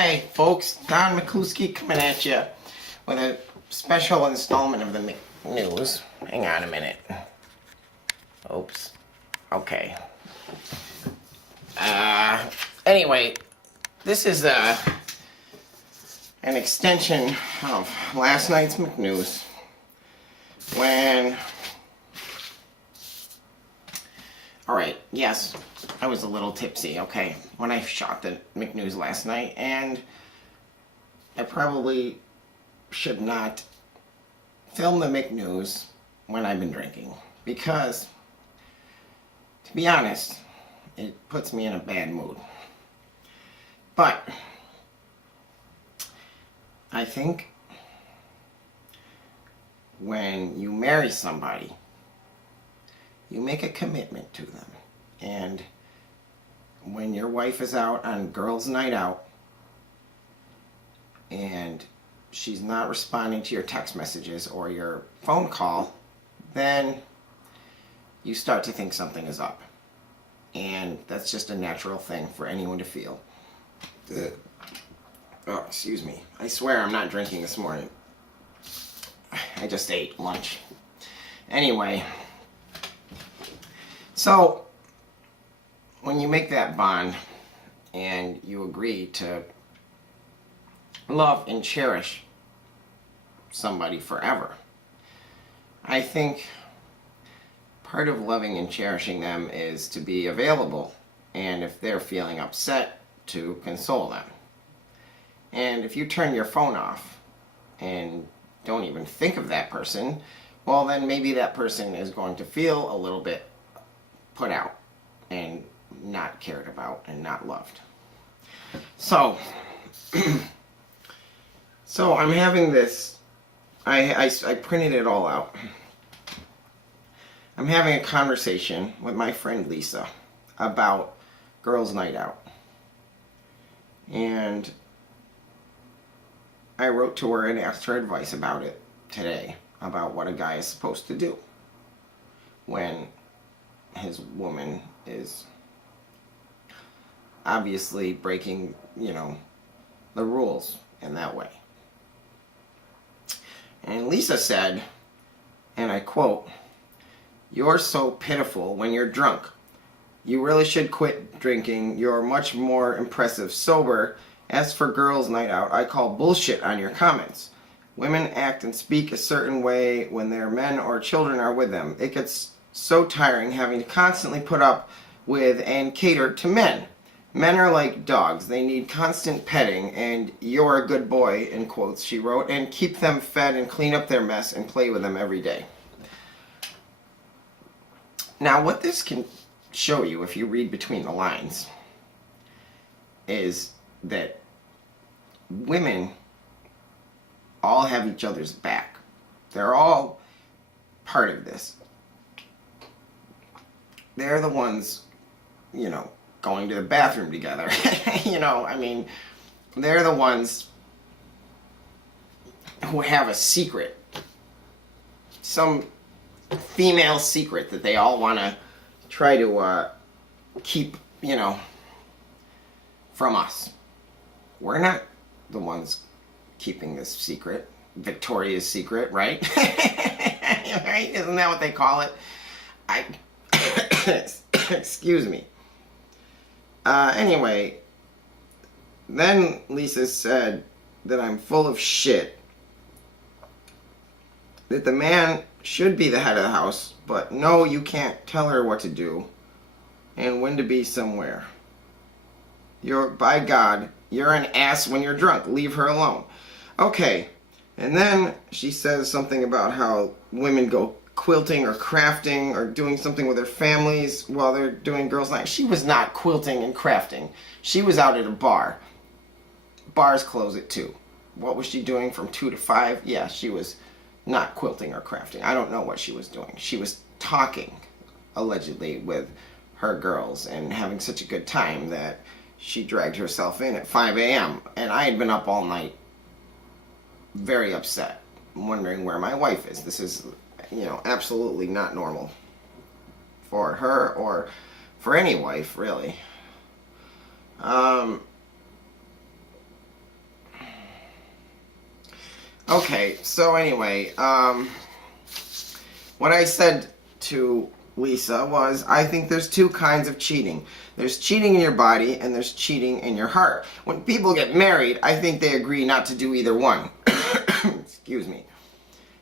Hi, folks. Don McCluskey coming at you with a special installment of the McNews. Hang on a minute. Oops. Okay. Anyway, this is an extension of last night's McNews when... Alright, yes, I was a little tipsy, okay, when I shot the McNews last night, and I probably should not film the McNews when I've been drinking, because, to be honest, it puts me in a bad mood. But I think when you marry somebody, you make a commitment to them. And when your wife is out on girls' night out and she's not responding to your text messages or your phone call, then you start to think something is up. And that's just a natural thing for anyone to feel. Oh, excuse me. I swear I'm not drinking this morning. I just ate lunch. Anyway, so when you make that bond and you agree to love and cherish somebody forever, I think part of loving and cherishing them is to be available, and if they're feeling upset, to console them. And if you turn your phone off and don't even think of that person, well, then maybe that person is going to feel a little bit put out and not cared about and not loved. So I'm having this, I printed it all out. I'm having a conversation with my friend Lisa about girls' night out. And I wrote to her and asked her advice about it today, about what a guy is supposed to do when his woman is obviously breaking, the rules in that way. And Lisa said, and I quote, "You're so pitiful when you're drunk. You really should quit drinking. You're much more impressive sober. As for girls' night out, I call bullshit on your comments. Women act and speak a certain way when their men or children are with them. It gets so tiring having to constantly put up with and cater to men. Men are like dogs. They need constant petting, and you're a good boy," in quotes, she wrote, "and keep them fed and clean up their mess and play with them every day." Now, what this can show you, if you read between the lines, is that women all have each other's back. They're all part of this. They're the ones, going to the bathroom together. They're the ones who have a secret. Some female secret that they all want to try to keep, from us. We're not the ones keeping this secret. Victoria's Secret, right? Right? Isn't that what they call it? Excuse me. Anyway, then Lisa said that I'm full of shit. That the man should be the head of the house, but no, you can't tell her what to do and when to be somewhere. By God, you're an ass when you're drunk. Leave her alone. Okay, and then she says something about how women go quilting or crafting or doing something with their families while they're doing girls' night. She was not quilting and crafting. She was out at a bar. Bars close at 2. What was she doing from 2 to 5? Yeah, she was not quilting or crafting. I don't know what she was doing. She was talking, allegedly, with her girls and having such a good time that she dragged herself in at 5 a.m. And I had been up all night, very upset, wondering where my wife is. This is, absolutely not normal for her or for any wife, really. Okay, so anyway, what I said to Lisa was, I think there's two kinds of cheating. There's cheating in your body and there's cheating in your heart. When people get married, I think they agree not to do either one. Excuse me.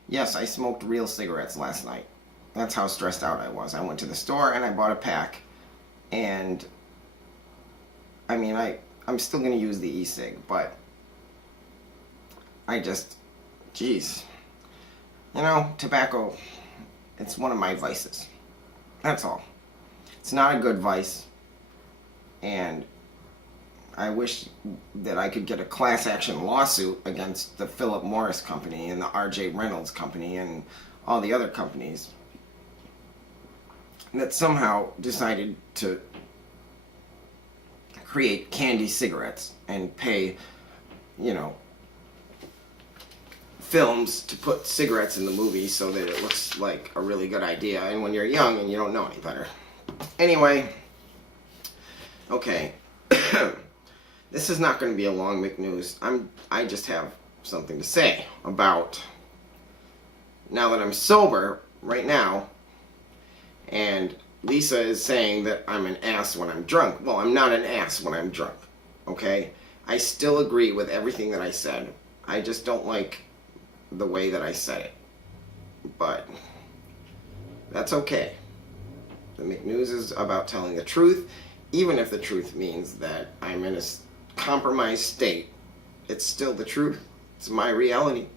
Yes, I smoked real cigarettes last night. That's how stressed out I was. I went to the store and I bought a pack. And, I mean, I'm still going to use the e-cig, but I just, geez. You know, tobacco, it's one of my vices. That's all. It's not a good vice. And I wish that I could get a class action lawsuit against the Philip Morris Company and the R.J. Reynolds Company and all the other companies that somehow decided to create candy cigarettes and pay, you know, films to put cigarettes in the movie so that it looks like a really good idea, and when you're young and you don't know any better. Anyway, okay. This is not going to be a long McNews. I just have something to say about, now that I'm sober right now, and Lisa is saying that I'm an ass when I'm drunk. Well, I'm not an ass when I'm drunk, okay? I still agree with everything that I said. I just don't like the way that I said it. But that's okay. The McNews is about telling the truth, even if the truth means that I'm in a compromised state. It's still the truth. It's my reality.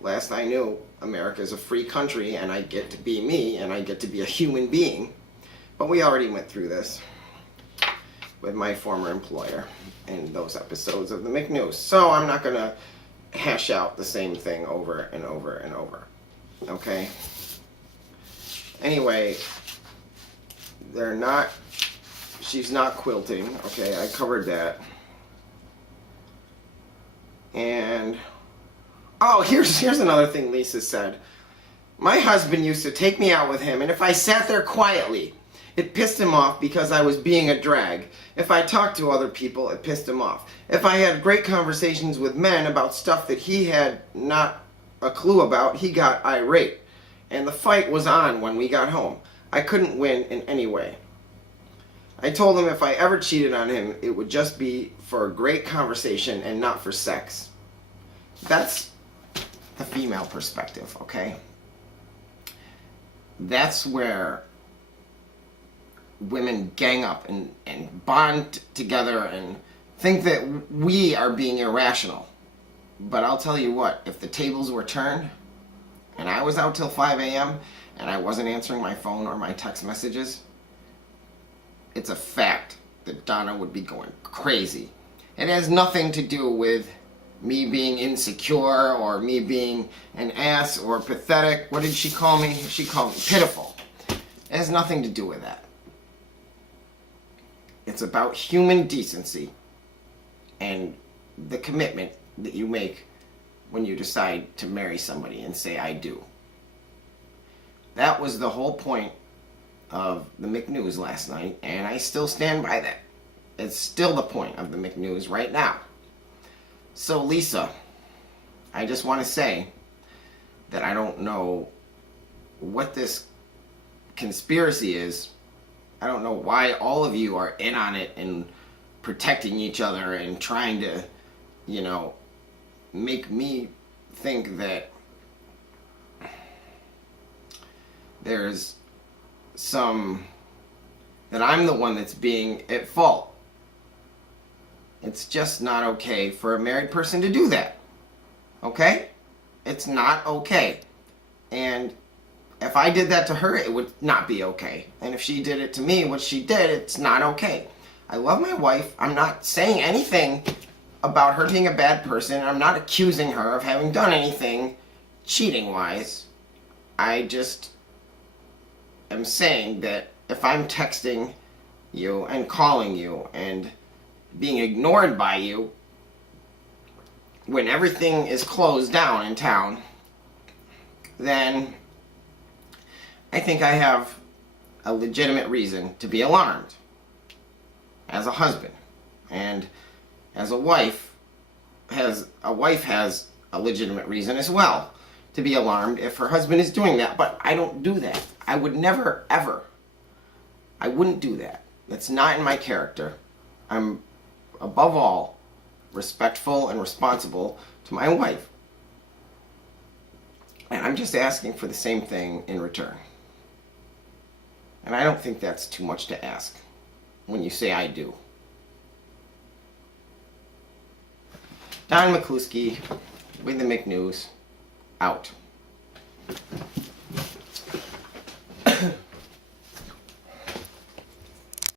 Last I knew, America is a free country and I get to be me and I get to be a human being. But we already went through this with my former employer in those episodes of the McNews. So I'm not going to hash out the same thing over and over and over. Okay? Anyway, she's not quilting. Okay, I covered that. And oh, here's another thing Lisa said. My husband used to take me out with him, and if I sat there quietly, it pissed him off because I was being a drag. If I talked to other people, it pissed him off. If I had great conversations with men about stuff that he had not a clue about, he got irate. And the fight was on when we got home. I couldn't win in any way. I told him if I ever cheated on him, it would just be for a great conversation and not for sex. That's the female perspective, okay? That's where women gang up and bond together and think that we are being irrational. But I'll tell you what, if the tables were turned and I was out till 5 a.m. and I wasn't answering my phone or my text messages, it's a fact that Donna would be going crazy. It has nothing to do with me being insecure or me being an ass or pathetic. What did she call me? She called me pitiful. It has nothing to do with that. It's about human decency and the commitment that you make when you decide to marry somebody and say, I do. That was the whole point of the McNews last night, and I still stand by that. It's still the point of the McNews right now. So, Lisa, I just want to say that I don't know what this conspiracy is. I don't know why all of you are in on it and protecting each other and trying to, you know, make me think that there's that I'm the one that's being at fault. It's just not okay for a married person to do that. Okay? It's not okay. And if I did that to her, it would not be okay. And if she did it to me, what she did, it's not okay. I love my wife. I'm not saying anything about her being a bad person. I'm not accusing her of having done anything cheating-wise. I just am saying that if I'm texting you and calling you and being ignored by you when everything is closed down in town, then I think I have a legitimate reason to be alarmed as a husband. And as a wife has a legitimate reason as well to be alarmed if her husband is doing that. But I don't do that. I would never, ever. I wouldn't do that. That's not in my character. I'm, above all, respectful and responsible to my wife. And I'm just asking for the same thing in return. And I don't think that's too much to ask when you say I do. Don McCluskey with the McNews, out.